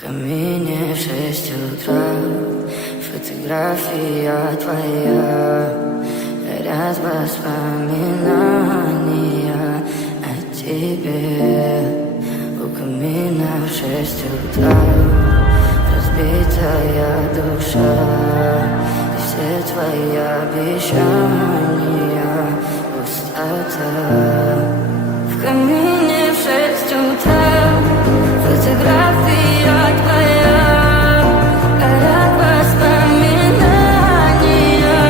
камине 6 утра, фотография твоя, горят воспоминания о тебе. У камина в 6 утра, разбитая душа, и все твои обещания пустота. В камине в 6 утра, фотография твоя, горят воспоминания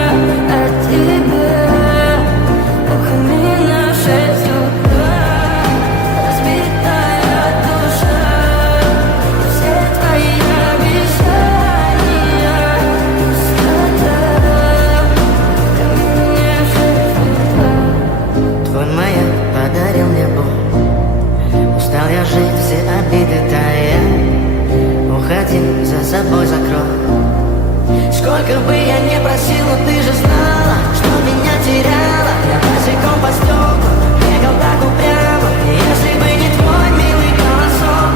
о тебе. У камина в 6 утра, разбитая душа, и все твои обещания пустота. В камине в 6 утра. Твой маяк подарил мне боль. Устал я жить, все обиды тая. Уходи, за собой закрой. Сколько бы я не просил, но ты же знала, что меня теряла. Я босиком по стеклу бегал так упрямо. Если бы не твой милый голосок,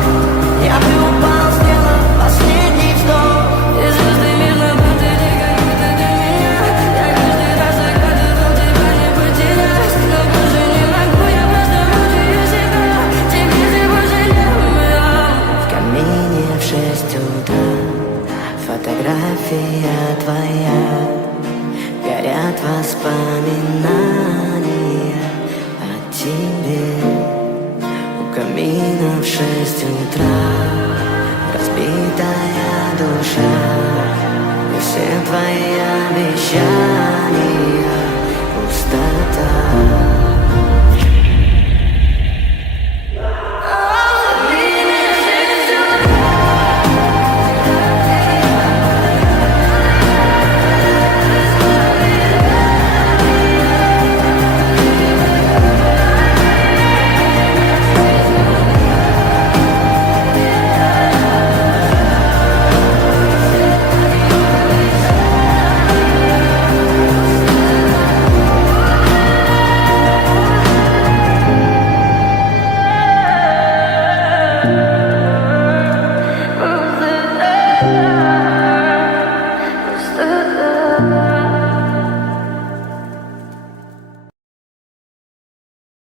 я бы упал, сделал последний вздох. И звезды мирно падали, как будто для меня. Я каждый раз загадывал тебя не потерять, но больше не могу, я просто мучаю себя. Теперь ты пожалел меня. В камине в 6 утра, фотография твоя, горят воспоминания о тебе. У камина в 6 утра, разбитая душа, и все твои обещания пустота. Oh,